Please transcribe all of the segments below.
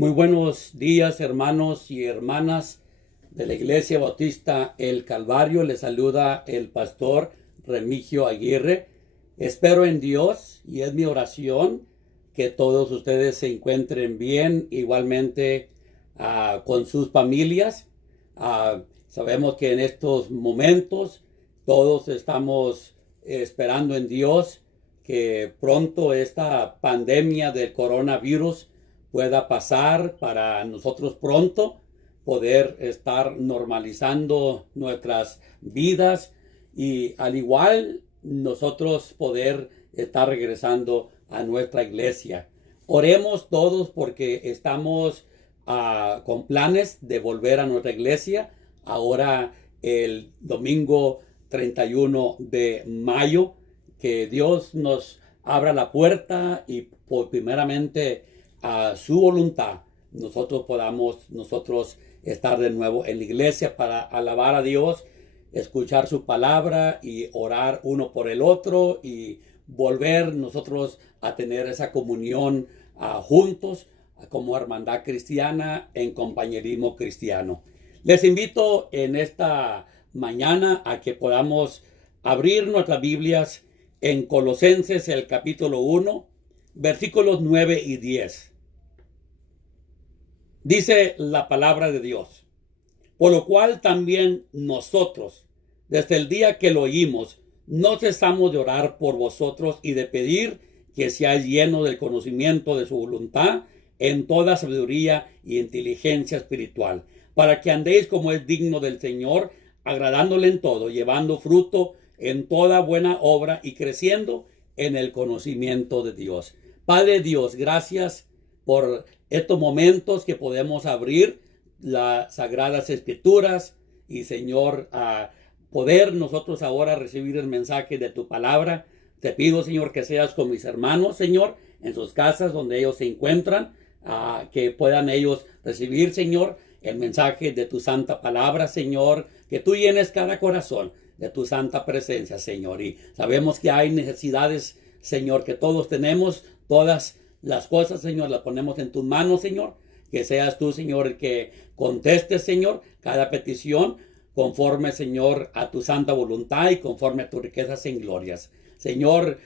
Muy buenos días, hermanos y hermanas de la Iglesia Bautista El Calvario. Les saluda el pastor Remigio Aguirre. Espero en Dios y es mi oración que todos ustedes se encuentren bien, igualmente con sus familias. Sabemos que en estos momentos todos estamos esperando en Dios que pronto esta pandemia del coronavirus pueda pasar para nosotros pronto poder estar normalizando nuestras vidas y al igual nosotros poder estar regresando a nuestra iglesia. Oremos todos porque estamos con planes de volver a nuestra iglesia ahora el domingo 31 de mayo. Que Dios nos abra la puerta y primeramente a su voluntad nosotros podamos estar de nuevo en la iglesia para alabar a Dios, escuchar su palabra y orar uno por el otro y volver nosotros a tener esa comunión juntos como hermandad cristiana en compañerismo cristiano. Les invito en esta mañana a que podamos abrir nuestras Biblias en Colosenses el capítulo 1, versículos 9 y 10. Dice la palabra de Dios: por lo cual también nosotros, desde el día que lo oímos, no cesamos de orar por vosotros y de pedir que seáis llenos del conocimiento de su voluntad en toda sabiduría y inteligencia espiritual, para que andéis como es digno del Señor, agradándole en todo, llevando fruto en toda buena obra y creciendo en el conocimiento de Dios. Padre Dios, gracias por estos momentos que podemos abrir las Sagradas Escrituras y Señor, a poder nosotros ahora recibir el mensaje de tu palabra. Te pido, Señor, que seas con mis hermanos, Señor, en sus casas donde ellos se encuentran, que puedan ellos recibir, Señor, el mensaje de tu santa palabra, Señor, que tú llenes cada corazón de tu santa presencia, Señor. Y sabemos que hay necesidades, Señor, que todos tenemos, todas las cosas, Señor, las ponemos en tus manos, Señor. Que seas tú, Señor, el que conteste, Señor, cada petición conforme, Señor, a tu santa voluntad y conforme a tus riquezas en glorias. Señor,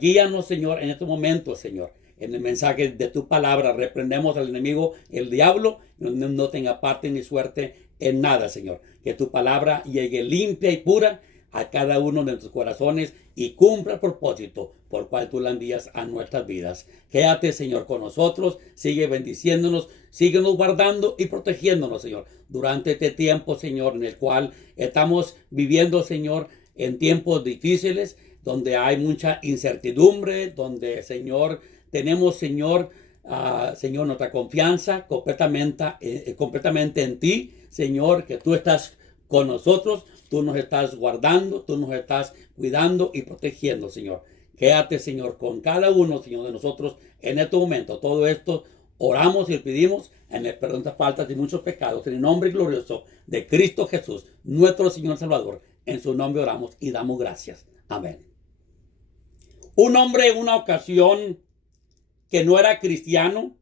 guíanos, Señor, en estos momentos, Señor, en el mensaje de tu palabra. Reprendemos al enemigo, el diablo, no tenga parte ni suerte en nada, Señor. Que tu palabra llegue limpia y pura a cada uno de nuestros corazones y cumpla el propósito por cual tú la envías a nuestras vidas. Quédate, Señor, con nosotros. Sigue bendiciéndonos, síguenos guardando y protegiéndonos, Señor, durante este tiempo, Señor, en el cual estamos viviendo, Señor, en tiempos difíciles, donde hay mucha incertidumbre, donde, Señor, tenemos, Señor, Señor, nuestra confianza completamente en ti, Señor, que tú estás con nosotros, tú nos estás guardando, tú nos estás cuidando y protegiendo, Señor. Quédate, Señor, con cada uno, Señor, de nosotros en este momento. Todo esto oramos y pedimos en el perdón de faltas y muchos pecados, en el nombre glorioso de Cristo Jesús, nuestro Señor Salvador. En su nombre oramos y damos gracias. Amén. Un hombre en una ocasión que no era cristiano,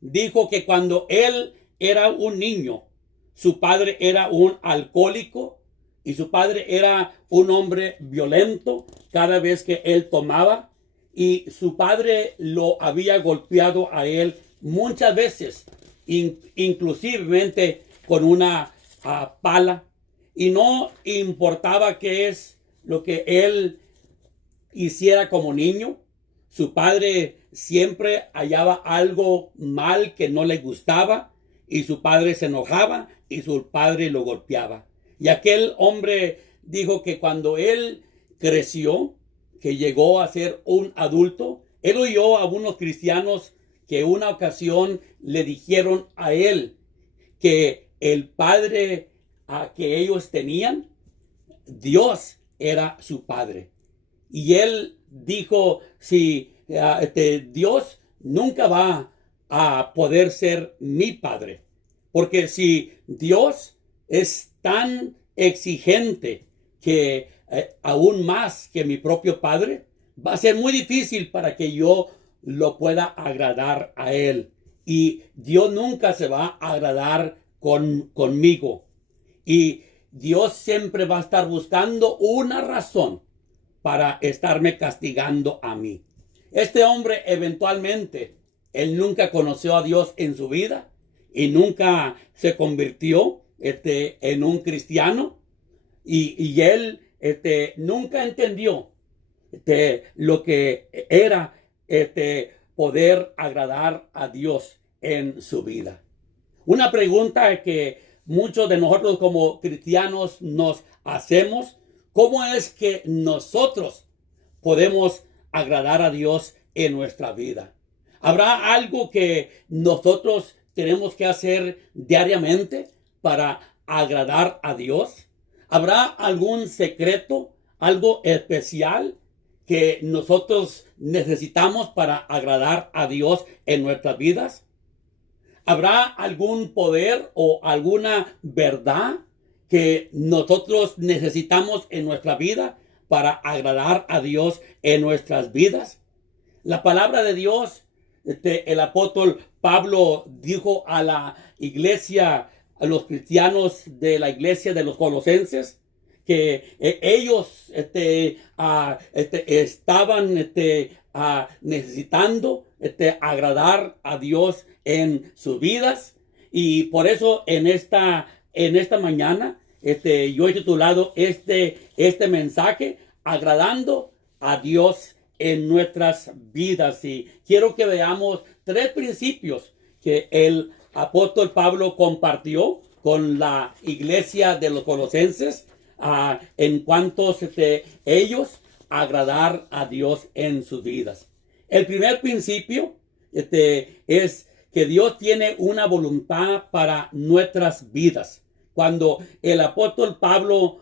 dijo que cuando él era un niño, su padre era un alcohólico y su padre era un hombre violento cada vez que él tomaba, y su padre lo había golpeado a él muchas veces, inclusivemente con una pala, y no importaba qué es lo que él hiciera como niño. Su padre siempre hallaba algo mal que no le gustaba y su padre se enojaba y su padre lo golpeaba. Y aquel hombre dijo que cuando él creció, que llegó a ser un adulto, él oyó a unos cristianos que una ocasión le dijeron a él que el padre que ellos tenían, Dios era su padre. Y él dijo, si Dios nunca va a poder ser mi padre, porque si Dios es tan exigente que aún más que mi propio padre, va a ser muy difícil para que yo lo pueda agradar a él. y Dios nunca se va a agradar conmigo. Y Dios siempre va a estar buscando una razón para estarme castigando a mí. Este hombre eventualmente, él nunca conoció a Dios en su vida y nunca se convirtió en un cristiano. Y él nunca entendió lo que era poder agradar a Dios en su vida. Una pregunta que muchos de nosotros como cristianos nos hacemos: ¿cómo es que nosotros podemos agradar a Dios en nuestra vida? ¿Habrá algo que nosotros tenemos que hacer diariamente para agradar a Dios? ¿Habrá algún secreto, algo especial que nosotros necesitamos para agradar a Dios en nuestras vidas? ¿Habrá algún poder o alguna verdad que nosotros necesitamos en nuestra vida para agradar a Dios en nuestras vidas? La palabra de Dios, el apóstol Pablo dijo a la iglesia, a los cristianos de la iglesia de los Colosenses, que ellos estaban necesitando agradar a Dios en sus vidas. Y por eso en esta mañana yo he titulado este mensaje: agradando a Dios en nuestras vidas. Y quiero que veamos 3 principios que el apóstol Pablo compartió con la iglesia de los Colosenses en cuanto ellos agradar a Dios en sus vidas. El primer principio es que Dios tiene una voluntad para nuestras vidas. Cuando el apóstol Pablo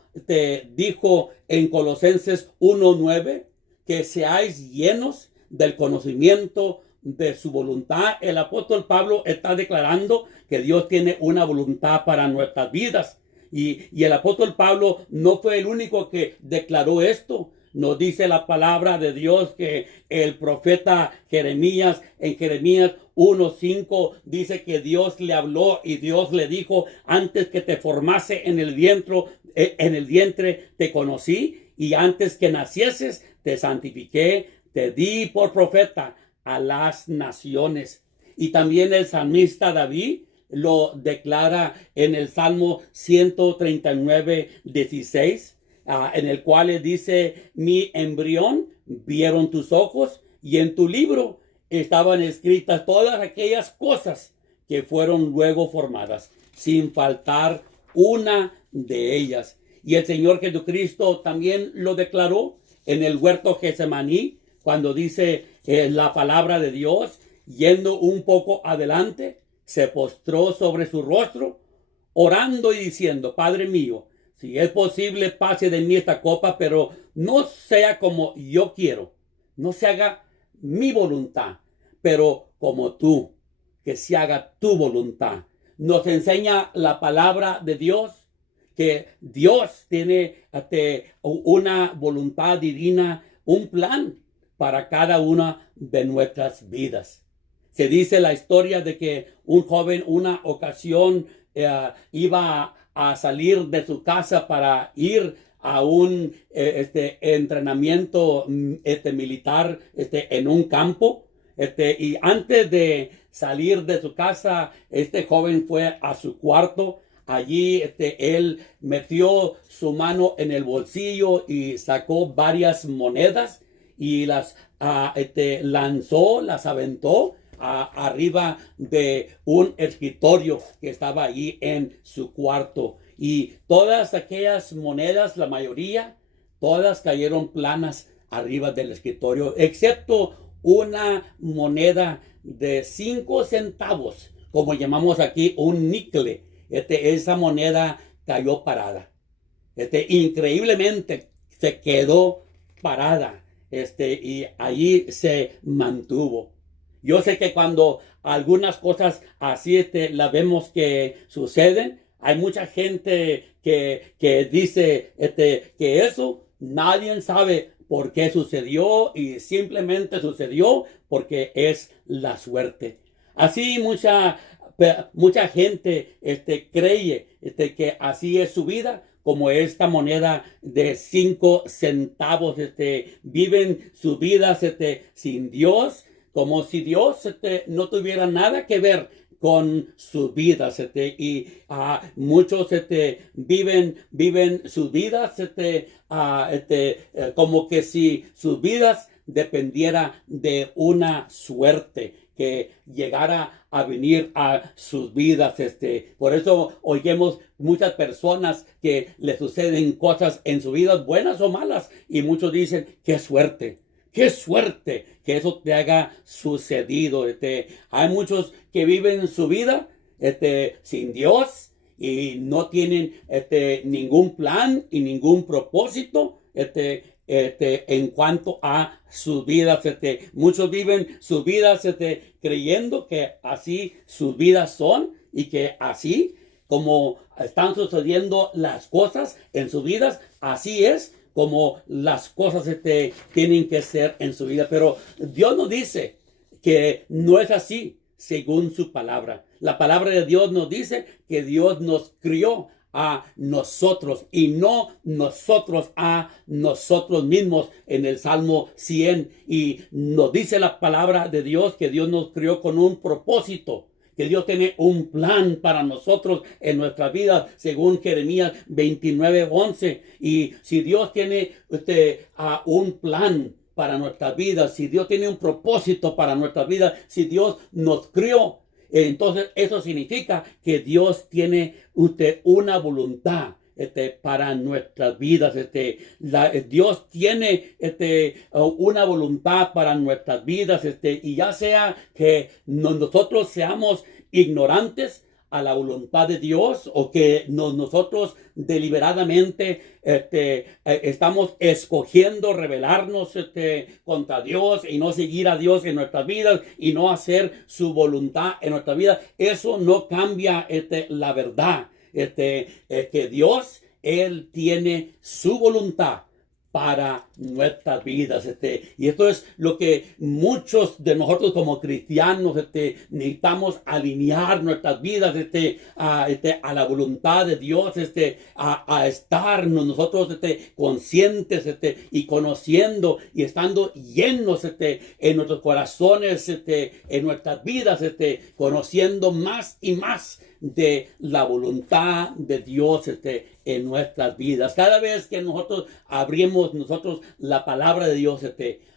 dijo en Colosenses 1:9 que seáis llenos del conocimiento de su voluntad, el apóstol Pablo está declarando que Dios tiene una voluntad para nuestras vidas. Y el apóstol Pablo no fue el único que declaró esto. Nos dice la palabra de Dios que el profeta Jeremías, en Jeremías 1:5, dice que Dios le habló y Dios le dijo: antes que te formase en el vientre te conocí, y antes que nacieses te santifiqué, te di por profeta a las naciones. Y también el salmista David lo declara en el Salmo 139:16, en el cual dice: mi embrión vieron tus ojos, y en tu libro estaban escritas todas aquellas cosas que fueron luego formadas, sin faltar una de ellas. Y el Señor Jesucristo también lo declaró en el huerto Getsemaní, cuando dice la palabra de Dios: yendo un poco adelante, se postró sobre su rostro, orando y diciendo: Padre mío, si es posible, pase de mí esta copa, pero no sea como yo quiero, no se haga mi voluntad, pero como tú, que se haga tu voluntad. Nos enseña la palabra de Dios que Dios tiene una voluntad divina, un plan para cada una de nuestras vidas. Se dice la historia de que un joven una ocasión iba a salir de su casa para ir a un entrenamiento militar en un campo. Y antes de salir de su casa, este joven fue a su cuarto. Allí él metió su mano en el bolsillo y sacó varias monedas y las lanzó, las aventó arriba de un escritorio que estaba allí en su cuarto. Y todas aquellas monedas, la mayoría, todas cayeron planas arriba del escritorio, excepto una moneda de 5 centavos, como llamamos aquí un níquel. Esa moneda cayó parada. Increíblemente se quedó parada. Y allí se mantuvo. Yo sé que cuando algunas cosas así la vemos que suceden, hay mucha gente que dice que eso nadie sabe por qué sucedió, y simplemente sucedió porque es la suerte. Así mucha gente cree que así es su vida, como esta moneda de 5 centavos. Viven sus vidas sin Dios, como si Dios no tuviera nada que ver con sus vidas. Y muchos viven sus vidas como que si sus vidas dependiera de una suerte que llegara a venir a sus vidas. Por eso oímos muchas personas que les suceden cosas en su vida, buenas o malas, y muchos dicen, qué suerte que eso te haya sucedido. Hay muchos que viven su vida sin Dios y no tienen ningún plan y ningún propósito en cuanto a sus vidas. Muchos viven sus vidas creyendo que así sus vidas son y que así como están sucediendo las cosas en sus vidas, así es como las cosas tienen que ser en su vida. Pero Dios nos dice que no es así según su palabra. La palabra de Dios nos dice que Dios nos crió a nosotros y no nosotros a nosotros mismos en el Salmo 100. Y nos dice la palabra de Dios que Dios nos crió con un propósito, que Dios tiene un plan para nosotros en nuestra vida, según Jeremías 29:11. Y si Dios tiene un plan para nuestras vidas, si Dios tiene un propósito para nuestras vidas, si Dios nos crió, entonces eso significa que Dios tiene una voluntad para nuestras vidas. Dios tiene una voluntad para nuestras vidas, y ya sea que nosotros seamos ignorantes a la voluntad de Dios o que nosotros deliberadamente estamos escogiendo rebelarnos contra Dios y no seguir a Dios en nuestras vidas y no hacer su voluntad en nuestra vida, eso no cambia la verdad. Que Dios, Él tiene su voluntad para nuestras vidas. Y esto es lo que muchos de nosotros como cristianos necesitamos alinear nuestras vidas a la voluntad de Dios, a estar nosotros conscientes y conociendo y estando llenos en nuestros corazones, en nuestras vidas, conociendo más y más de la voluntad de Dios en nuestras vidas. Cada vez que nosotros abrimos la palabra de Dios,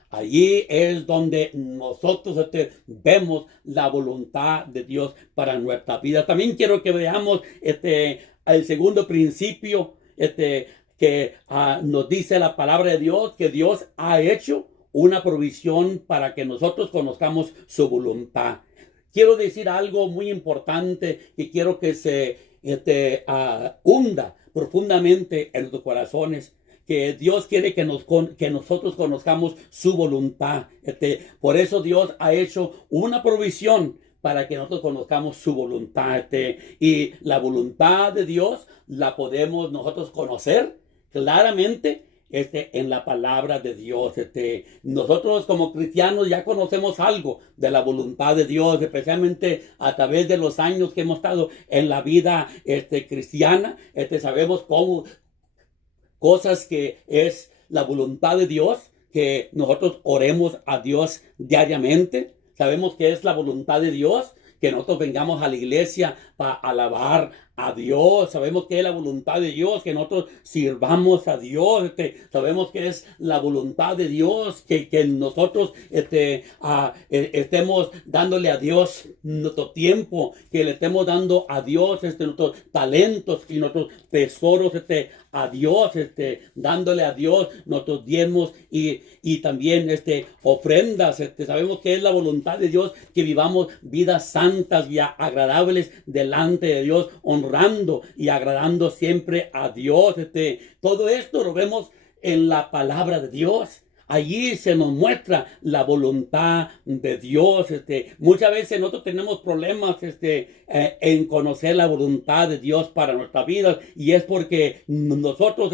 allí es donde nosotros vemos la voluntad de Dios para nuestra vida. También quiero que veamos el segundo principio que nos dice la palabra de Dios, que Dios ha hecho una provisión para que nosotros conozcamos su voluntad. Quiero decir algo muy importante que quiero que se hunda profundamente en nuestros corazones, que Dios quiere que nosotros conozcamos su voluntad. Por eso Dios ha hecho una provisión para que nosotros conozcamos su voluntad. Y la voluntad de Dios la podemos nosotros conocer claramente en la palabra de Dios. Nosotros como cristianos ya conocemos algo de la voluntad de Dios, especialmente a través de los años que hemos estado en la vida cristiana. Sabemos cómo cosas que es la voluntad de Dios, que nosotros oremos a Dios diariamente. Sabemos que es la voluntad de Dios que nosotros vengamos a la iglesia para alabar a Dios. Sabemos que es la voluntad de Dios que nosotros sirvamos a Dios. Sabemos que es la voluntad de Dios que nosotros estemos dándole a Dios nuestro tiempo, que le estemos dando a Dios nuestros talentos y nuestros tesoros a Dios, dándole a Dios nuestros diezmos y también ofrendas. Sabemos que es la voluntad de Dios que vivamos vidas santas y agradables delante de Dios, honrando y agradando siempre a Dios. Todo esto lo vemos en la palabra de Dios. Allí se nos muestra la voluntad de Dios. Muchas veces nosotros tenemos problemas en conocer la voluntad de Dios para nuestras vidas, y es porque nosotros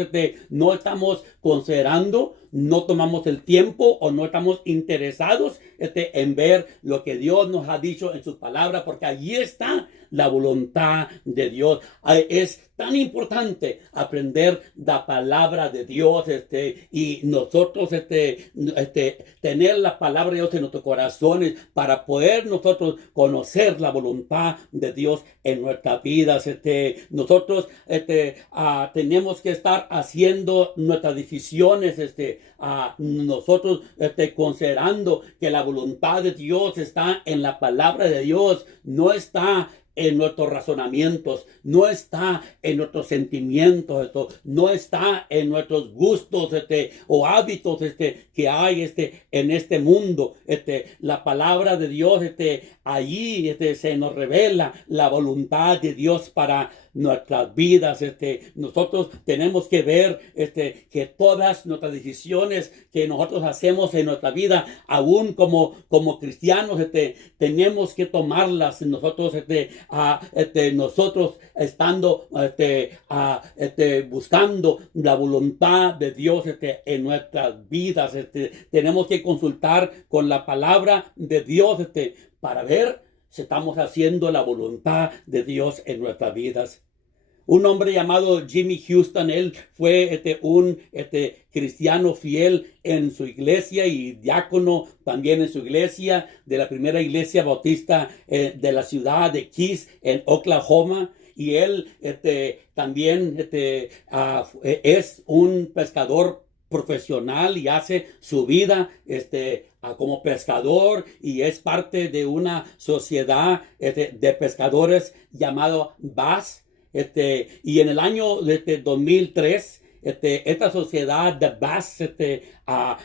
no estamos considerando no tomamos el tiempo o no estamos interesados en ver lo que Dios nos ha dicho en su palabra, porque allí está la voluntad de Dios. Es tan importante aprender la palabra de Dios y nosotros tener la palabra de Dios en nuestros corazones para poder nosotros conocer la voluntad de Dios en nuestras vidas. Nosotros tenemos que estar haciendo nuestras decisiones, nosotros considerando que la voluntad de Dios está en la palabra de Dios, no está en nuestros razonamientos, no está en nuestros sentimientos, no está en nuestros gustos o hábitos que hay en este mundo. La palabra de Dios, allí se nos revela la voluntad de Dios para nuestras vidas. Nosotros tenemos que ver que todas nuestras decisiones que nosotros hacemos en nuestra vida, aún como cristianos, tenemos que tomarlas nosotros, nosotros estando buscando la voluntad de Dios en nuestras vidas. Tenemos que consultar con la palabra de Dios para ver si estamos haciendo la voluntad de Dios en nuestras vidas. Un hombre llamado Jimmy Houston, él fue un cristiano fiel en su iglesia y diácono también en su iglesia, de la primera iglesia bautista de la ciudad de Keys en Oklahoma. Y él también es un pescador profesional y hace su vida como pescador, y es parte de una sociedad de pescadores llamado Bass. Y en el año 2003, esta sociedad de Bass,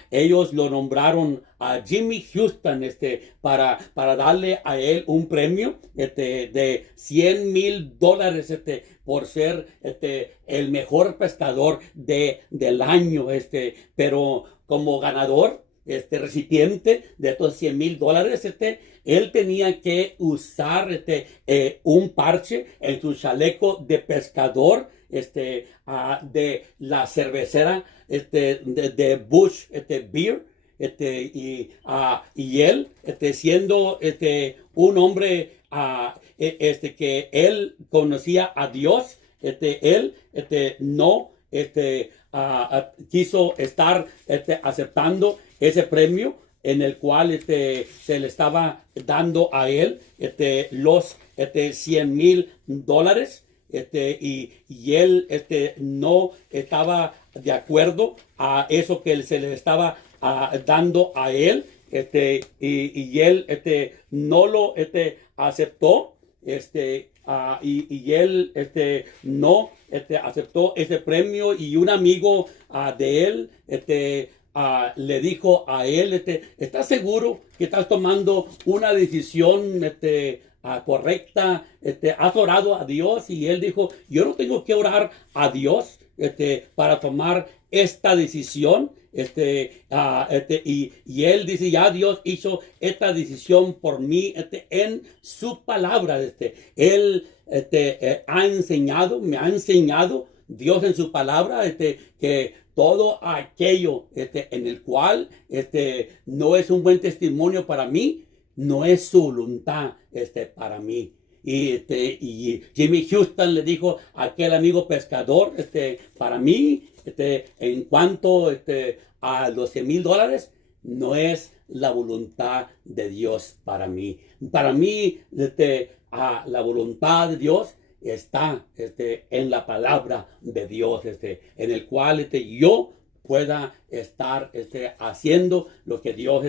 ellos lo nombraron a Jimmy Houston para darle a él un premio de $100,000 por ser el mejor pescador del año. Pero como ganador, recipiente de estos $100,000, él tenía que usar un parche en su chaleco de pescador de la cervecera de Busch Beer. Y él siendo un hombre que él conocía a Dios, él no quiso estar aceptando ese premio en el cual se le estaba dando a él los $100,000. Y él no estaba de acuerdo a eso que se le estaba dando a él, y él no lo aceptó, y él no aceptó ese premio. Y un amigo de él le dijo a él, ¿estás seguro que estás tomando una decisión correcta? ¿Has orado a Dios? Y él dijo, yo no tengo que orar a Dios para tomar esta decisión. Y él dice, ya Dios hizo esta decisión por mí en su palabra. Él me ha enseñado Dios en su palabra que todo aquello en el cual no es un buen testimonio para mí, no es su voluntad para mí. Y Jimmy Houston le dijo a aquel amigo pescador, para mí, en cuanto a los $100,000, no es la voluntad de Dios para mí. Para mí, la voluntad de Dios está en la palabra de Dios, en el cual yo pueda estar haciendo lo que Dios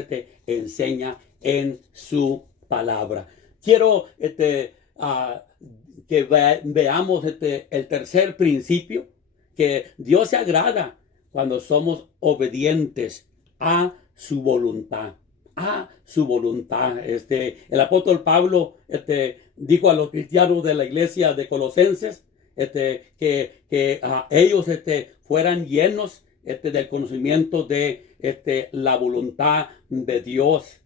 enseña en su palabra. Quiero que veamos el tercer principio, que Dios se agrada cuando somos obedientes a su voluntad. A su voluntad. El apóstol Pablo dijo a los cristianos de la iglesia de Colosenses que ellos fueran llenos del conocimiento de la voluntad de Dios.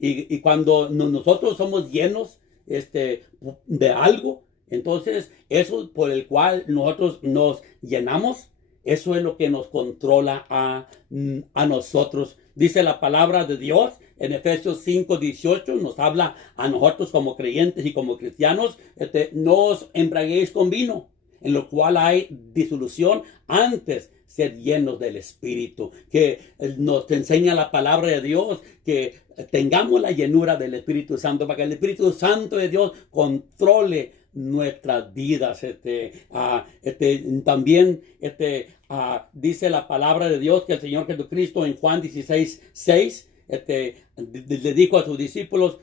Y cuando nosotros somos llenos de algo, entonces eso por el cual nosotros nos llenamos Eso es lo que nos controla a nosotros. Dice la palabra de Dios en Efesios 5:18, nos habla a nosotros como creyentes y como cristianos, no os embriaguéis con vino, en lo cual hay disolución, antes ser llenos del Espíritu. Que nos enseña la palabra de Dios que tengamos la llenura del Espíritu Santo, para que el Espíritu Santo de Dios controle nuestras vidas. También dice la palabra de Dios que el Señor Jesucristo en Juan 16:6 le dijo a sus discípulos,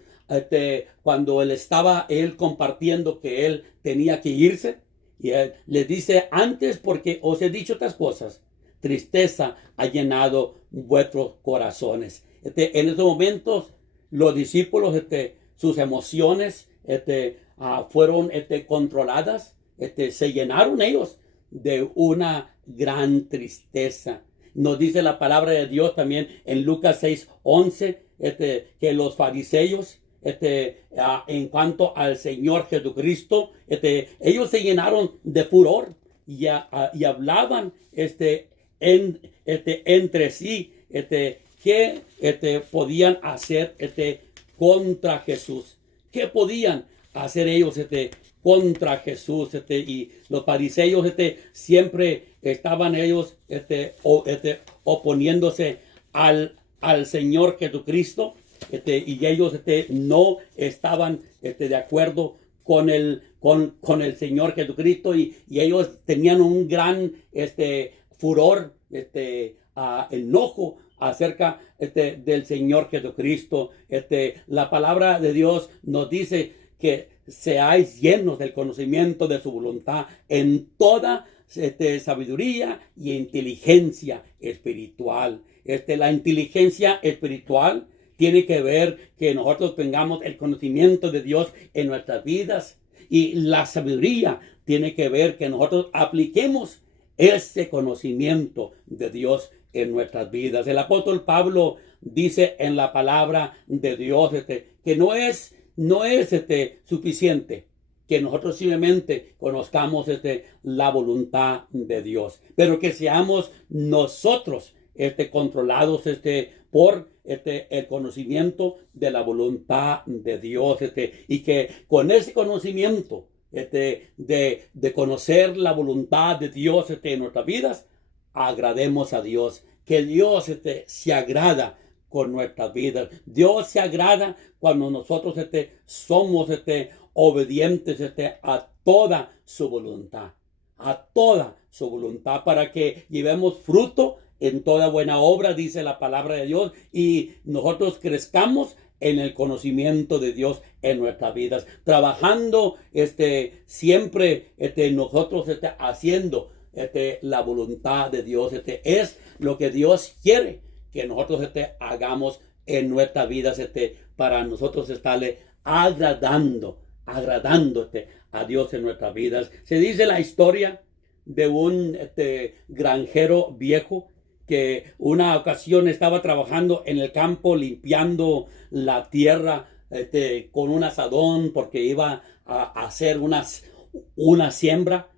cuando él compartiendo que él tenía que irse, y él les dice: antes, porque os he dicho otras cosas, tristeza ha llenado vuestros corazones. En estos momentos los discípulos, sus emociones fueron controladas, se llenaron ellos de una gran tristeza. Nos dice la palabra de Dios también en Lucas 6:11, que los fariseos, en cuanto al Señor Jesucristo, ellos se llenaron de furor y hablaban entre sí qué podían hacer contra Jesús. ¿Qué podían hacer ellos contra Jesús? Y los fariseos siempre estaban ellos oponiéndose al Señor Jesucristo, y ellos no estaban de acuerdo con el Señor Jesucristo, y ellos tenían un gran furor, enojo acerca del Señor Jesucristo. La palabra de Dios nos dice que seáis llenos del conocimiento de su voluntad en toda sabiduría y inteligencia espiritual. La inteligencia espiritual tiene que ver que nosotros tengamos el conocimiento de Dios en nuestras vidas, y la sabiduría tiene que ver que nosotros apliquemos ese conocimiento de Dios en nuestras vidas. El apóstol Pablo dice en la palabra de Dios que no es suficiente que nosotros simplemente conozcamos la voluntad de Dios, pero que seamos nosotros controlados por el conocimiento de la voluntad de Dios, y que con ese conocimiento de conocer la voluntad de Dios en nuestras vidas, agrademos a Dios, que Dios se agrada con nuestras vidas. Dios se agrada cuando nosotros somos obedientes a toda su voluntad, para que llevemos fruto en toda buena obra, dice la palabra de Dios, y nosotros crezcamos en el conocimiento de Dios en nuestras vidas, trabajando siempre nosotros haciendo la voluntad de Dios. Es lo que Dios quiere que nosotros hagamos en nuestras vidas, para nosotros estarle agradando a Dios en nuestras vidas. Se dice la historia de un granjero viejo que una ocasión estaba trabajando en el campo limpiando la tierra con un azadón, porque iba a hacer una siembra,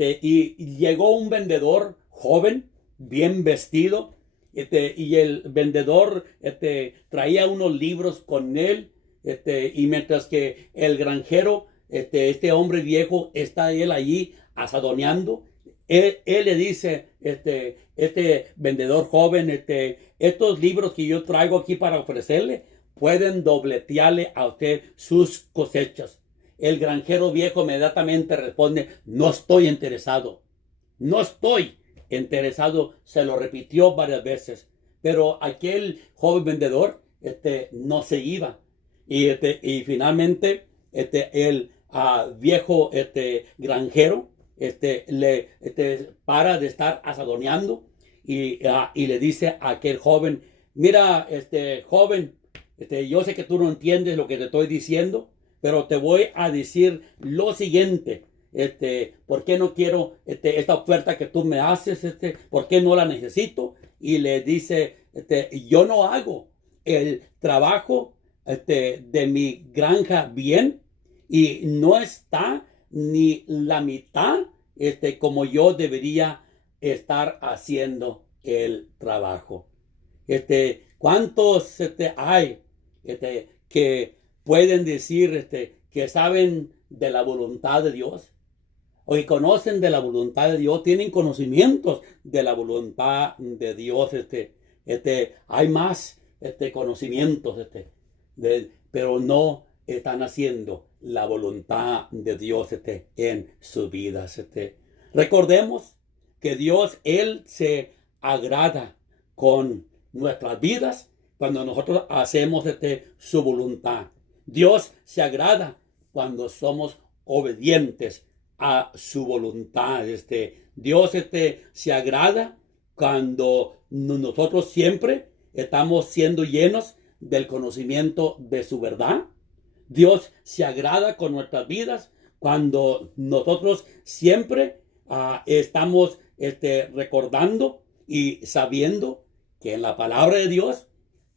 y llegó un vendedor joven, bien vestido, y el vendedor traía unos libros con él, y mientras que el granjero, este hombre viejo, está él allí asadoneando, él le dice, vendedor joven, estos libros que yo traigo aquí para ofrecerle pueden dobletearle a usted sus cosechas. El granjero viejo inmediatamente responde: no estoy interesado. Se lo repitió varias veces, pero aquel joven vendedor no se iba. Y finalmente el viejo granjero le para de estar asadoneando y le dice a aquel joven: mira, joven, yo sé que tú no entiendes lo que te estoy diciendo, pero te voy a decir lo siguiente. ¿Por qué no quiero esta oferta que tú me haces? ¿Por qué no la necesito? Y le dice, yo no hago el trabajo de mi granja bien, y no está ni la mitad como yo debería estar haciendo el trabajo. ¿Cuántos hay que pueden decir que saben de la voluntad de Dios? O que conocen de la voluntad de Dios, tienen conocimientos de la voluntad de Dios. Hay más conocimientos, pero no están haciendo la voluntad de Dios en sus vidas. Recordemos que Dios, Él se agrada con nuestras vidas cuando nosotros hacemos su voluntad. Dios se agrada cuando somos obedientes a su voluntad. Dios se agrada cuando nosotros siempre estamos siendo llenos del conocimiento de su verdad. Dios se agrada con nuestras vidas cuando nosotros siempre estamos recordando y sabiendo que en la palabra de Dios,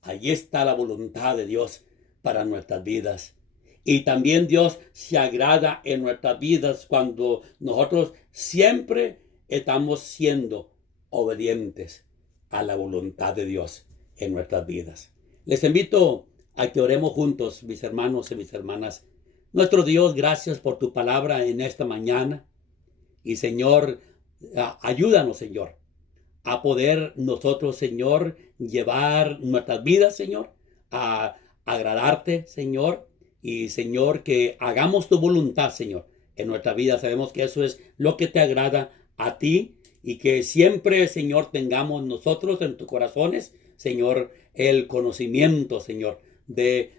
allí está la voluntad de Dios para nuestras vidas. Y también Dios se agrada en nuestras vidas cuando nosotros siempre estamos siendo obedientes a la voluntad de Dios en nuestras vidas. Les invito a que oremos juntos, mis hermanos y mis hermanas. Nuestro Dios, gracias por tu palabra en esta mañana. Y Señor, ayúdanos, Señor, a poder nosotros, Señor, llevar nuestras vidas, Señor, a agradarte, Señor. Y Señor, que hagamos tu voluntad, Señor, en nuestra vida. Sabemos que eso es lo que te agrada a ti. Y que siempre, Señor, tengamos nosotros en tus corazones, Señor, el conocimiento, Señor, de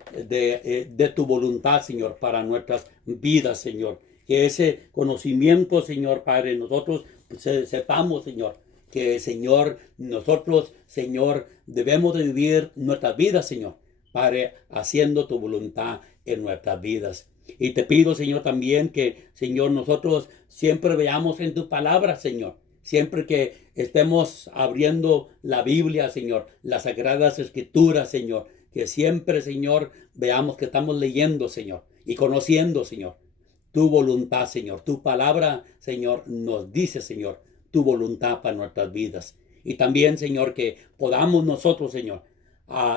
tu voluntad, Señor, para nuestras vidas, Señor. Que ese conocimiento, Señor, Padre, nosotros sepamos, Señor, que, Señor, nosotros, Señor, debemos de vivir nuestras vidas, Señor, Padre, haciendo tu voluntad en nuestras vidas. Y te pido, Señor, también que, Señor, nosotros siempre veamos en tu palabra, Señor. Siempre que estemos abriendo la Biblia, Señor, las Sagradas Escrituras, Señor, que siempre, Señor, veamos que estamos leyendo, Señor, y conociendo, Señor, tu voluntad, Señor. Tu palabra, Señor, nos dice, Señor, tu voluntad para nuestras vidas. Y también, Señor, que podamos nosotros, Señor,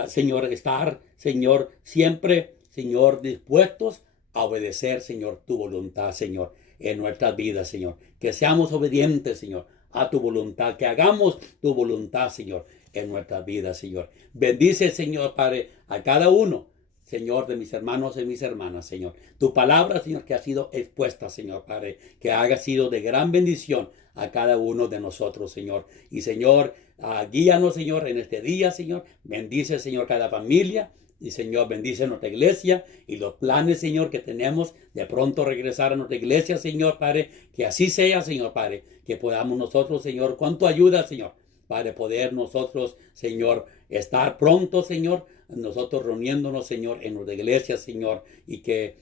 Señor, estar, Señor, siempre, Señor, dispuestos a obedecer, Señor, tu voluntad, Señor, en nuestras vidas, Señor. Que seamos obedientes, Señor, a tu voluntad, que hagamos tu voluntad, Señor, en nuestras vidas, Señor. Bendice, Señor, Padre, a cada uno, Señor, de mis hermanos y mis hermanas, Señor. Tu palabra, Señor, que ha sido expuesta, Señor, Padre, que haya sido de gran bendición a cada uno de nosotros, Señor. Y, Señor, guíanos, Señor, en este día, Señor. Bendice, Señor, cada familia. Y, Señor, bendice nuestra iglesia y los planes, Señor, que tenemos de pronto regresar a nuestra iglesia, Señor, Padre. Que así sea, Señor, Padre. Que podamos nosotros, Señor, con tu ayuda, Señor, para poder nosotros, Señor, estar pronto, Señor, nosotros reuniéndonos, Señor, en nuestra iglesia, Señor, y que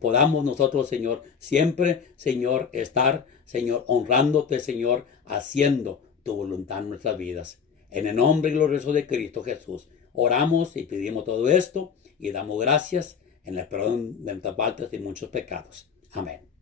podamos nosotros, Señor, siempre, Señor, estar, Señor, honrándote, Señor, haciendo tu voluntad en nuestras vidas. En el nombre glorioso de Cristo Jesús, oramos y pedimos todo esto y damos gracias en el perdón de nuestras faltas y muchos pecados. Amén.